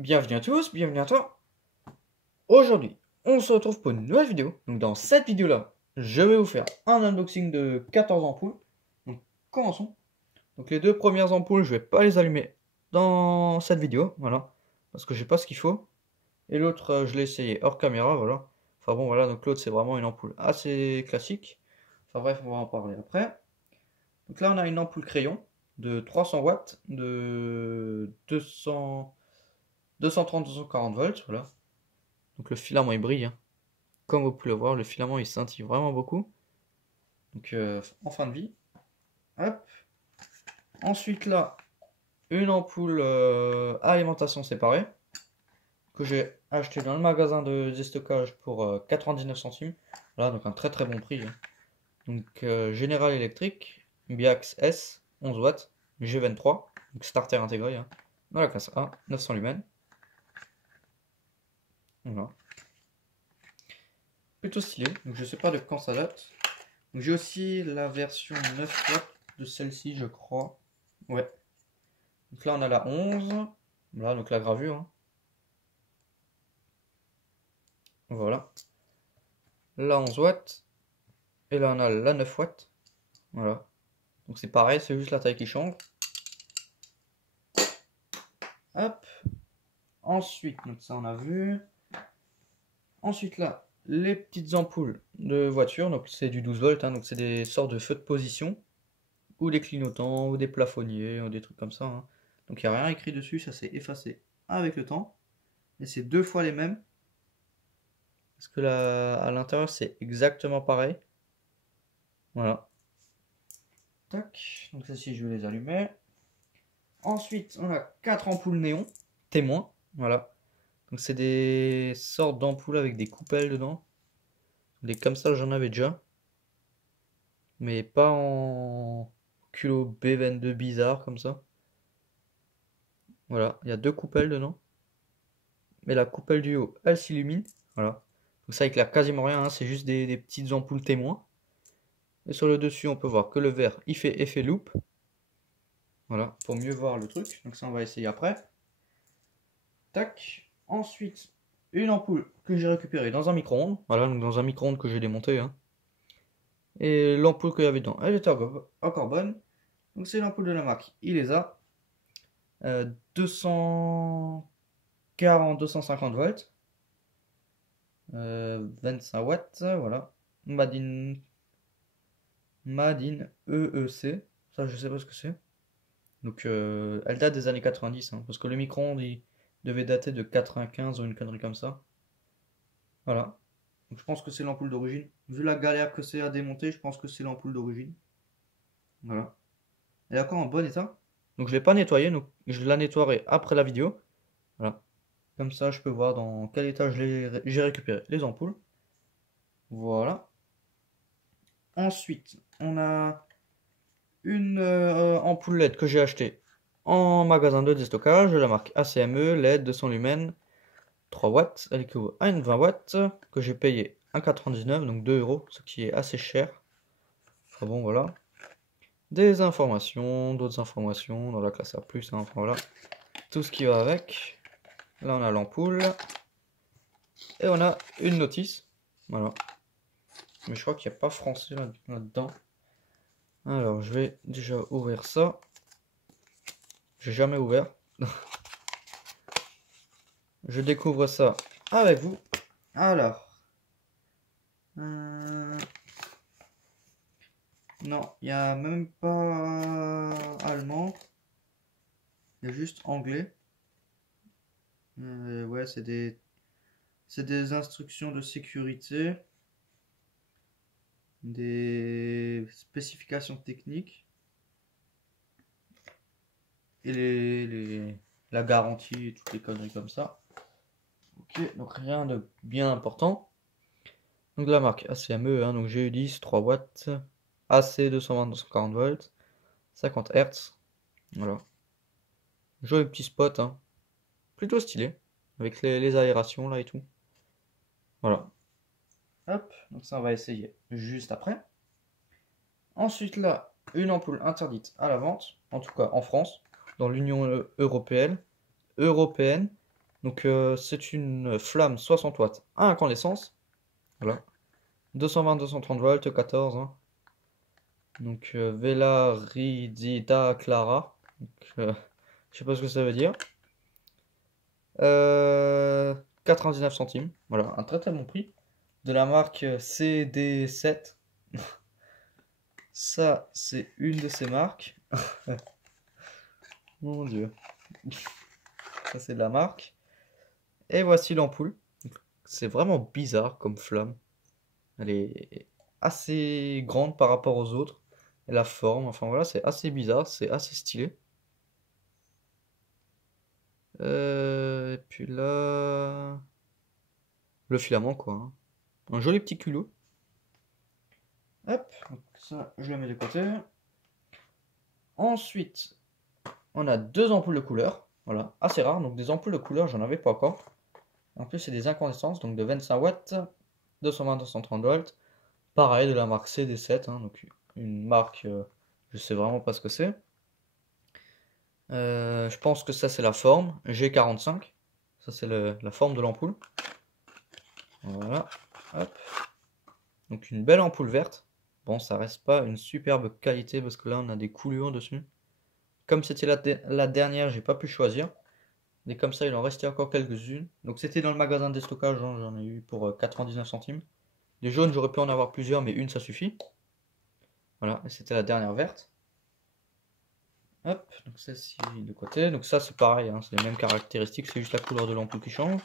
Bienvenue à tous, bienvenue à toi. Aujourd'hui, on se retrouve pour une nouvelle vidéo. Donc dans cette vidéo-là, je vais vous faire un unboxing de 14 ampoules. Donc commençons. Donc les deux premières ampoules, je vais pas les allumer dans cette vidéo, voilà, parce que j'ai pas ce qu'il faut. Et l'autre, je l'ai essayé hors caméra, voilà. Enfin bon, voilà, donc l'autre c'est vraiment une ampoule assez classique. Enfin bref, on va en parler après. Donc là, on a une ampoule crayon de 300 watts, de 230-240 volts, voilà. Donc le filament il brille, hein. Comme vous pouvez le voir, le filament il scintille vraiment beaucoup. Donc en fin de vie. Hop. Ensuite là, une ampoule alimentation séparée que j'ai acheté dans le magasin de déstockage pour 99 centimes. Voilà, donc un très très bon prix, hein. Donc General Electric, Biax S, 11 watts, G23, donc starter intégré, hein, dans la classe A, 900 lumens. Voilà. Plutôt stylé, donc je sais pas de quand ça date. J'ai aussi la version 9 watts de celle-ci, je crois. Ouais. Donc là, on a la 11. Voilà, donc la gravure, hein. Voilà. La 11 watts. Et là, on a la 9 watts. Voilà. Donc c'est pareil, c'est juste la taille qui change. Hop. Ensuite, donc ça, on a vu. Ensuite, là, les petites ampoules de voiture. Donc c'est du 12 volts, hein, donc c'est des sortes de feux de position. Ou des clignotants, ou des plafonniers, ou des trucs comme ça, hein. Donc il n'y a rien écrit dessus, ça s'est effacé avec le temps. Et c'est deux fois les mêmes. Parce que là, à l'intérieur, c'est exactement pareil. Voilà. Tac. Donc celles-ci, je vais les allumer. Ensuite, on a 4 ampoules néon témoins. Voilà. Donc c'est des sortes d'ampoules avec des coupelles dedans. Des comme ça, j'en avais déjà. Mais pas en culot B22 bizarre comme ça. Voilà. Il y a deux coupelles dedans. Mais la coupelle du haut, elle s'illumine. Voilà. Donc ça éclaire quasiment rien, hein, c'est juste des petites ampoules témoins. Et sur le dessus, on peut voir que le vert, il fait effet loupe. Voilà, pour mieux voir le truc. Donc ça, on va essayer après. Tac. Ensuite, une ampoule que j'ai récupérée dans un micro-ondes. Voilà, donc dans un micro-ondes que j'ai démonté, hein. Et l'ampoule qu'il y avait dedans, elle était encore bonne. Donc c'est l'ampoule de la marque Ilesa. 240-250 volts. 25 watts, voilà. Made in EEC. Ça, je sais pas ce que c'est. Donc, elle date des années 90, hein, parce que le micro-ondes, il devait dater de 95 ou une connerie comme ça. Voilà. Donc, je pense que c'est l'ampoule d'origine. Vu la galère que c'est à démonter, je pense que c'est l'ampoule d'origine. Voilà. Elle est encore en bon état. Donc, je l'ai pas nettoyée, donc je la nettoierai après la vidéo. Voilà. Comme ça, je peux voir dans quel état j'ai récupéré les ampoules. Voilà. Ensuite, on a une ampoule LED que j'ai achetée en magasin de déstockage de la marque ACME LED 200 lumens 3 watts. Elle équivaut à une 20 watts que j'ai payé 1,99 donc 2 euros, ce qui est assez cher. Enfin bon, voilà. Des informations, d'autres informations dans la classe A+, hein, enfin voilà. Tout ce qui va avec. Là, on a l'ampoule. Et on a une notice. Voilà. Mais je crois qu'il n'y a pas français là-dedans. Alors, je vais déjà ouvrir ça. J'ai jamais ouvert. Je découvre ça avec vous. Alors. Non, il n'y a même pas allemand. Il y a juste anglais. Ouais, c'est des instructions de sécurité. Des spécifications techniques. Et la garantie et toutes les conneries comme ça. Ok, donc rien de bien important. Donc la marque ACME, hein, donc GE10, 3 watts, AC 220-240 volts, 50 Hz. Voilà. Joli petit spot, hein. Plutôt stylé. Avec les aérations là et tout. Voilà. Hop, donc ça on va essayer juste après. Ensuite là, une ampoule interdite à la vente, en tout cas en France, dans l'Union européenne. Donc c'est une flamme 60 watts à incandescence. Voilà. 220-230 volts, 14. Hein. Donc Vela Ridita Clara. Donc, je sais pas ce que ça veut dire. 99 centimes. Voilà, un très très bon prix. De la marque CD7. Ça, c'est une de ces marques. Mon Dieu. Ça, c'est de la marque. Et voici l'ampoule. C'est vraiment bizarre comme flamme. Elle est assez grande par rapport aux autres. Et la forme, enfin voilà, c'est assez bizarre, c'est assez stylé. Et puis là, le filament quoi. Hein. Un joli petit culot. Hop, donc ça je le mets de côté. Ensuite, on a deux ampoules de couleur. Voilà, assez rare. Donc des ampoules de couleur, j'en avais pas encore. En plus, c'est des incandescences, donc de 25 watts, 220-230 volts. Pareil, de la marque CD7, hein, donc une marque, je sais vraiment pas ce que c'est. Je pense que ça c'est la forme G45. Ça c'est la forme de l'ampoule. Voilà. Hop. Donc une belle ampoule verte. Bon, ça reste pas une superbe qualité parce que là on a des coulures dessus. Comme c'était la dernière, j'ai pas pu choisir. Mais comme ça, il en restait encore quelques-unes. Donc c'était dans le magasin de déstockage, hein, j'en ai eu pour 99 centimes. Les jaunes, j'aurais pu en avoir plusieurs, mais une ça suffit. Voilà, et c'était la dernière verte. Hop, donc celle-ci de côté. Donc ça c'est pareil, hein, c'est les mêmes caractéristiques, c'est juste la couleur de l'ampoule qui change.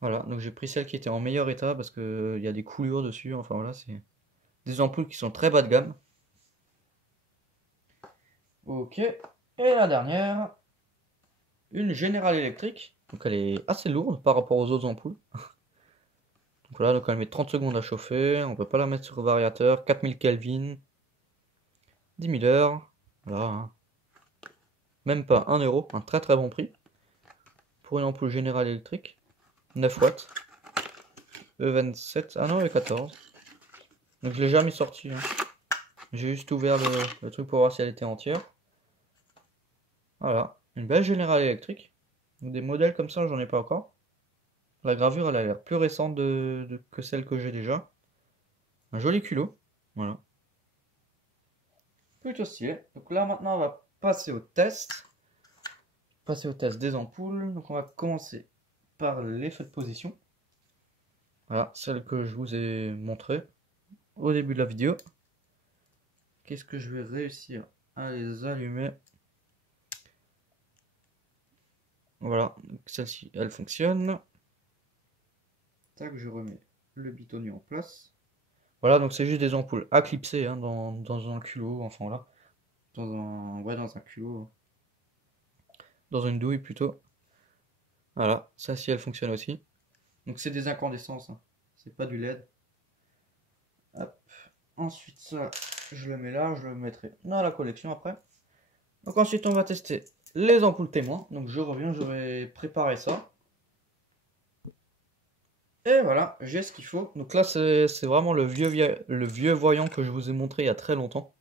Voilà, donc j'ai pris celle qui était en meilleur état parce que il y a des coulures dessus. Enfin voilà, c'est des ampoules qui sont très bas de gamme. Ok, et la dernière, une General Electric. Donc elle est assez lourde par rapport aux autres ampoules. Donc voilà, donc elle met 30 secondes à chauffer. On peut pas la mettre sur variateur. 4000 Kelvin, 10 000 heures. Voilà, hein. Même pas 1 euro, un très très bon prix pour une ampoule General Electric. 9 watts. E27, ah non, E14. Donc je l'ai jamais sorti. Hein. J'ai juste ouvert le truc pour voir si elle était entière. Voilà, une belle General Electric. Des modèles comme ça, j'en ai pas encore. La gravure, elle a l'air plus récente que celle que j'ai déjà. Un joli culot. Voilà. Plutôt stylé. Donc là, maintenant, on va passer au test. Passer au test des ampoules. Donc on va commencer par les feux de position. Voilà, celle que je vous ai montré au début de la vidéo. Qu'est-ce que je vais réussir à les allumer? Voilà, celle-ci, elle fonctionne. Tac, je remets le bitonnier en place. Voilà, donc c'est juste des ampoules à clipser hein, dans un culot, enfin voilà. Dans un culot. Dans une douille plutôt. Voilà, ça si elle fonctionne aussi. Donc c'est des incandescences, hein. C'est pas du LED. Hop. Ensuite ça, je le mets là, je le mettrai dans la collection après. Donc ensuite on va tester les ampoules témoins. Donc je reviens, je vais préparer ça. Et voilà, j'ai ce qu'il faut. Donc là c'est vraiment le vieux voyant que je vous ai montré il y a très longtemps.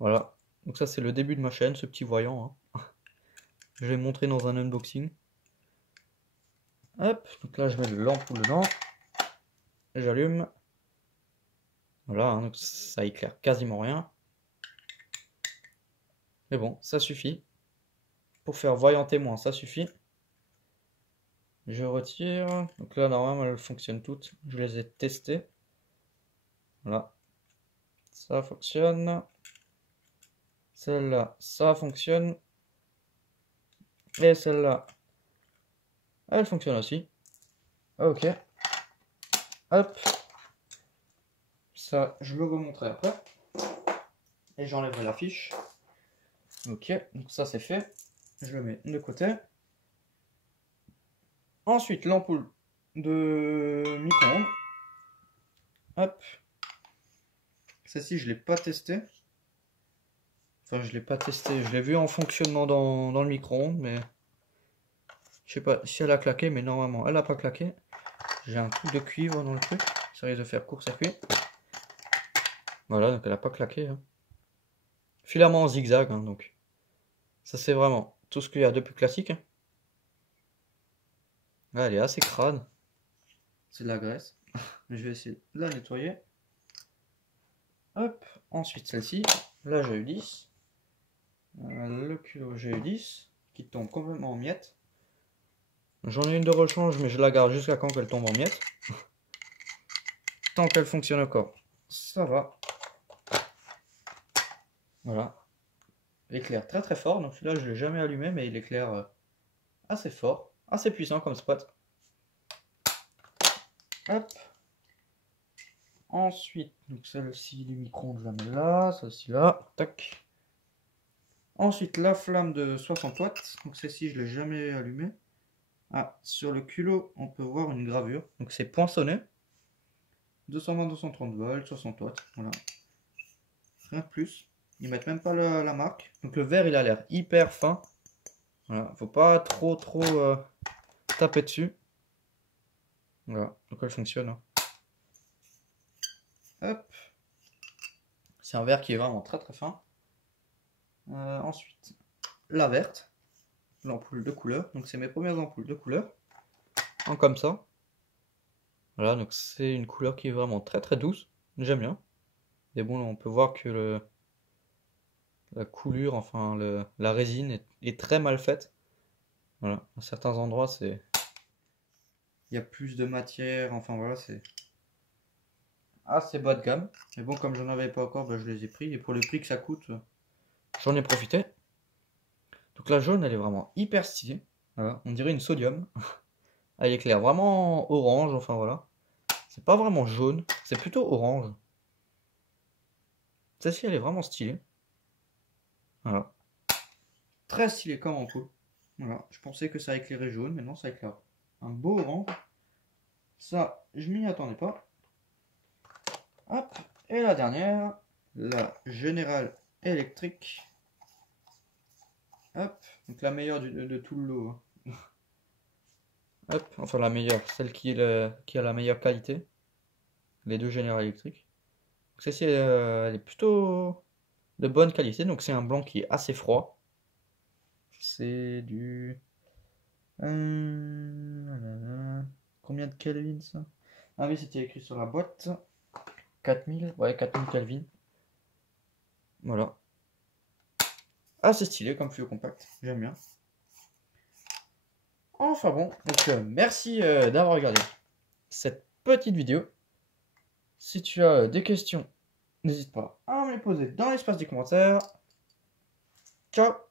Voilà. Donc ça c'est le début de ma chaîne, ce petit voyant. Hein. Je l'ai montré dans un unboxing. Hop, donc là je mets l'ampoule dedans. Et j'allume. Voilà, hein, donc ça éclaire quasiment rien. Mais bon, ça suffit. Pour faire voyant témoin, ça suffit. Je retire. Donc là, normalement, elles fonctionnent toutes. Je les ai testées. Voilà. Ça fonctionne. Celle-là, ça fonctionne. Et celle-là, elle fonctionne aussi. Ok. Hop. Ça, je le remonterai après. Et j'enlèverai la fiche. Ok, donc ça c'est fait. Je le mets de côté. Ensuite, l'ampoule de micro-ondes. Hop. Celle-ci, je ne l'ai pas testée. Enfin, je l'ai pas testé. Je l'ai vu en fonctionnement dans le micro-ondes, mais je sais pas si elle a claqué, mais normalement, elle a pas claqué. J'ai un truc de cuivre dans le truc. Ça risque de faire court-circuit. Voilà, donc elle a pas claqué. Hein. Filament en zigzag, hein, donc. Ça, c'est vraiment tout ce qu'il y a de plus classique. Hein. Là, elle est assez crade. C'est de la graisse. Mais je vais essayer de la nettoyer. Hop, ensuite celle-ci. Là, j'ai eu 10. Le culot, j'ai eu 10. Qui tombe complètement en miettes. J'en ai une de rechange, mais je la garde jusqu'à quand qu'elle tombe en miettes. Tant qu'elle fonctionne encore, ça va. Voilà. Il éclaire très très fort. Donc celui-là, je ne l'ai jamais allumé, mais il éclaire assez fort. Assez puissant comme spot. Hop. Ensuite, donc celle-ci du micro-ondes, je la mets là. Celle-ci là. Tac. Ensuite, la flamme de 60 watts. Donc celle-ci, je ne l'ai jamais allumée. Ah, sur le culot, on peut voir une gravure. Donc c'est poinçonné. 220-230 volts, 60 watts. Voilà. Rien de plus. Ils mettent même pas la marque. Donc le verre, il a l'air hyper fin. Voilà. Faut pas trop taper dessus. Voilà. Donc elle fonctionne. Hein. Hop. C'est un verre qui est vraiment très très fin. Ensuite, la verte. L'ampoule de couleur. Donc c'est mes premières ampoules de couleur. En comme ça. Voilà, donc c'est une couleur qui est vraiment très très douce. J'aime bien. Et bon, on peut voir que la coulure, enfin la résine est très mal faite. Voilà, à certains endroits, il y a plus de matière. Enfin voilà, c'est assez bas de gamme. Mais bon, comme j'en avais pas encore, bah, je les ai pris. Et pour le prix que ça coûte, j'en ai profité. Donc la jaune, elle est vraiment hyper stylée. Voilà, on dirait une sodium. Elle éclaire vraiment orange. Enfin voilà. C'est pas vraiment jaune, c'est plutôt orange. Celle-ci, elle est vraiment stylée. Voilà. Très stylée comme ampoule. Voilà. Je pensais que ça éclairait jaune, mais non, ça éclaire un beau orange. Ça, je m'y attendais pas. Hop. Et la dernière, la General Electric. Hop. Donc la meilleure de tout le lot. Hein. Hop. Enfin la meilleure, celle qui a la meilleure qualité. Les deux General Electric. Celle-ci, elle est plutôt de bonne qualité. Donc c'est un blanc qui est assez froid. C'est du... Combien de Kelvin ça? Ah oui, c'était écrit sur la boîte. 4000, ouais, 4000 Kelvin. Voilà. Ah, c'est stylé comme fluo compact, j'aime bien. Enfin bon, donc merci d'avoir regardé cette petite vidéo. Si tu as des questions, n'hésite pas à me les poser dans l'espace des commentaires. Ciao!